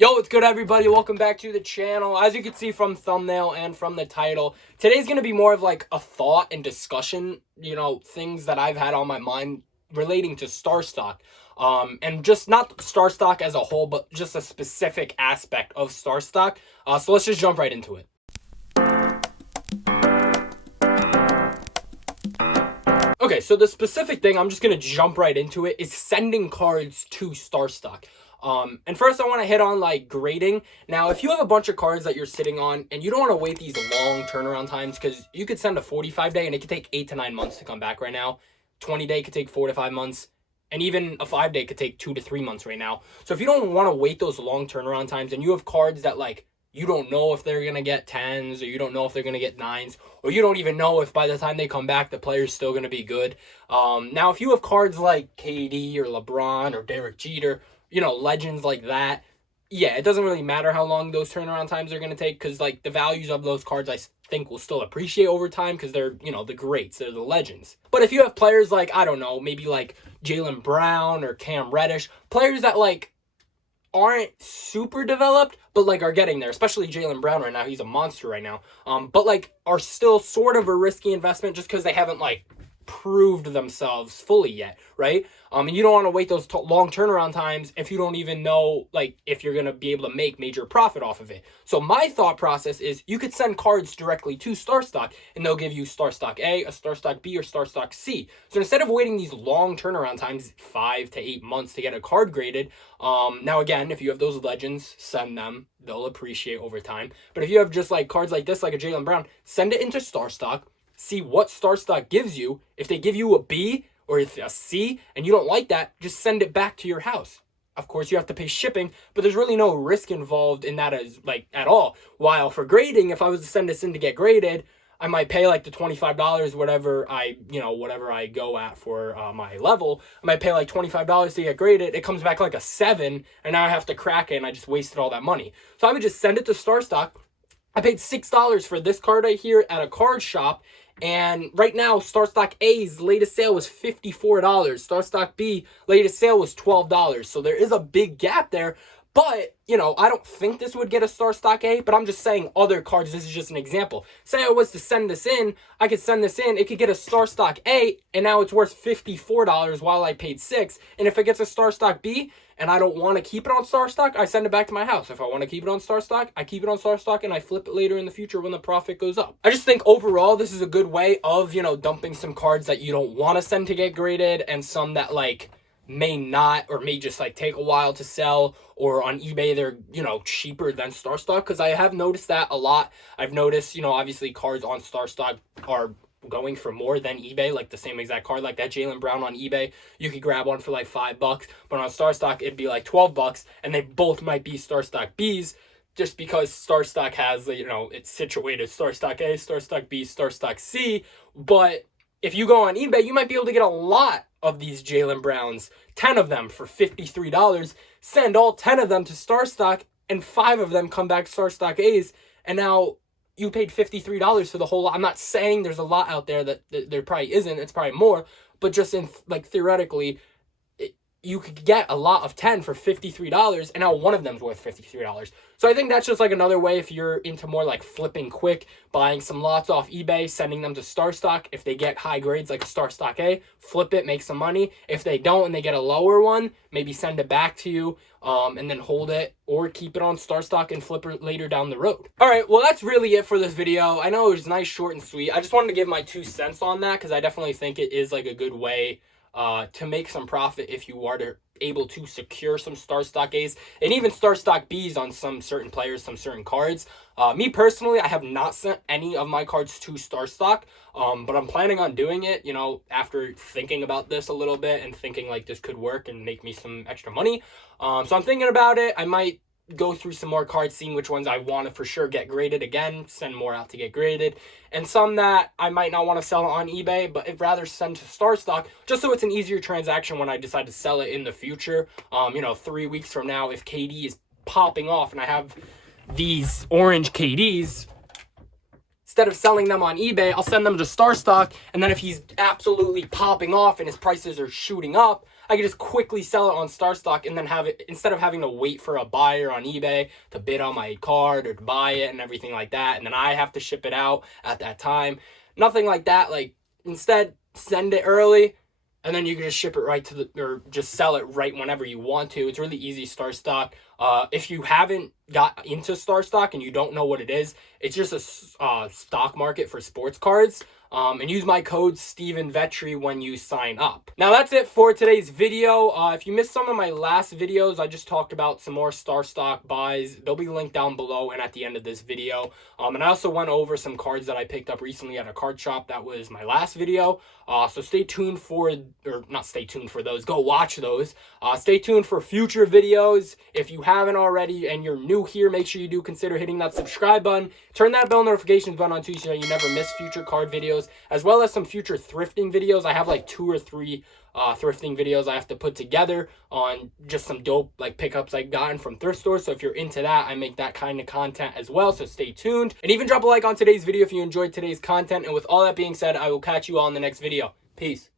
Yo, what's good, everybody? Welcome back to the channel. As you can see from thumbnail and from the title, today's going to be more of like a thought and discussion, things that I've had on my mind relating to StarStock. And just not StarStock as a whole, but just a specific aspect of StarStock. So let's just jump right into it. Okay, so the specific thing, I'm just going to jump right into it, is sending cards to StarStock. And first I want to hit on like grading. Now, if you have a bunch of cards that you're sitting on and you don't want to wait these long turnaround times, because you could send a 45-day and it could take 8 to 9 months to come back right now. 20-day could take 4 to 5 months. And even a 5-day could take 2 to 3 months right now. So if you don't want to wait those long turnaround times and you have cards that like you don't know if they're going to get 10s or you don't know if they're going to get 9s, or you don't even know if by the time they come back the player's still going to be good. Now, if you have cards like KD or LeBron or Derek Jeter, legends like that, yeah, it doesn't really matter how long those turnaround times are going to take, because like the values of those cards I think will still appreciate over time, because they're, the greats, they're the legends. But if you have players like, I don't know, maybe like Jaylen Brown or Cam Reddish, players that like aren't super developed, but like are getting there, especially Jaylen Brown right now, he's a monster right now, but like are still sort of a risky investment just because they haven't like proved themselves fully yet, right? And you don't want to wait those long turnaround times if you don't even know like if you're going to be able to make major profit off of it. So my thought process is you could send cards directly to StarStock and they'll give you StarStock A, a StarStock B, or StarStock C. So instead of waiting these long turnaround times, 5 to 8 months to get a card graded, now again, if you have those legends, send them, they'll appreciate over time. But if you have just like cards like this, like a Jaylen Brown, send it into StarStock, see what StarStock gives you. If they give you a B or a C and you don't like that, just send it back to your house. Of course, you have to pay shipping, but there's really no risk involved in that at all. While for grading, if I was to send this in to get graded, I might pay like the $25, whatever I go at for my level. I might pay like $25 to get graded. It comes back like a 7, and now I have to crack it, and I just wasted all that money. So I would just send it to StarStock. I paid $6 for this card right here at a card shop. And right now, StarStock A's latest sale was $54. StarStock B latest sale was $12. So there is a big gap there. But, I don't think this would get a StarStock A, but I'm just saying other cards. This is just an example. Say I was to send this in, I could send this in, it could get a StarStock A, and now it's worth $54 while I paid $6. And if it gets a StarStock B, and I don't want to keep it on StarStock, I send it back to my house. If I want to keep it on StarStock, I keep it on StarStock, and I flip it later in the future when the profit goes up. I just think overall, this is a good way of, dumping some cards that you don't want to send to get graded, and some that, like, may not, or may just like take a while to sell, or on eBay they're cheaper than StarStock, because I have noticed that a lot. I've noticed obviously cards on StarStock are going for more than eBay, like the same exact card, like that Jaylen Brown on eBay, you could grab one for like $5, but on StarStock it'd be like $12, and they both might be StarStock Bs, just because StarStock has it's situated StarStock A, StarStock B, StarStock C. But if you go on eBay, you might be able to get a lot of these Jaylen Browns, 10 of them for $53, send all 10 of them to StarStock, and 5 of them come back StarStock A's, and now you paid $53 for the whole lot. I'm not saying there's a lot out there that there probably isn't, it's probably more, but just in like theoretically, you could get a lot of 10 for $53, and now one of them's worth $53. So I think that's just like another way, if you're into more like flipping quick, buying some lots off eBay, sending them to StarStock. If they get high grades like a StarStock A, flip it, make some money. If they don't and they get a lower one, maybe send it back to you, and then hold it, or keep it on StarStock and flip it later down the road. All right, well, that's really it for this video. I know it was nice, short, and sweet. I just wanted to give my 2 cents on that, because I definitely think it is like a good way to make some profit if you are able to secure some StarStock A's and even StarStock B's on some certain players, some certain cards. Me personally, I have not sent any of my cards to StarStock, but I'm planning on doing it, after thinking about this a little bit and thinking like this could work and make me some extra money. So I'm thinking about it. I might go through some more cards, seeing which ones I want to for sure get graded again, send more out to get graded, and some that I might not want to sell on eBay, but I'd rather send to StarStock, just so it's an easier transaction when I decide to sell it in the future. 3 weeks from now, if KD is popping off and I have these orange KDs, instead of selling them on eBay, I'll send them to StarStock, and then if he's absolutely popping off and his prices are shooting up, I can just quickly sell it on StarStock and then have it, instead of having to wait for a buyer on eBay to bid on my card or to buy it and everything like that, and then I have to ship it out at that time. Nothing like that. Like, instead, send it early, and then you can just ship it right to the, or just sell it right whenever you want to. It's really easy, StarStock. If you haven't got into StarStock and you don't know what it is, it's just a stock market for sports cards. And use my code Steven Vetri when you sign up. Now that's it for today's video. If you missed some of my last videos, I just talked about some more StarStock buys. They'll be linked down below and at the end of this video. And I also went over some cards that I picked up recently at a card shop. That was my last video. So stay tuned for, or not stay tuned for those, go watch those. Stay tuned for future videos. If you haven't already and you're new here, make sure you do consider hitting that subscribe button. Turn that bell notifications button on too so you never miss future card videos, as well as some future thrifting videos. I have like 2 or 3 thrifting videos I have to put together on just some dope like pickups I've gotten from thrift stores. So if you're into that, I make that kind of content as well. So stay tuned, and even drop a like on today's video if you enjoyed today's content. And with all that being said, I will catch you all in the next video. Peace.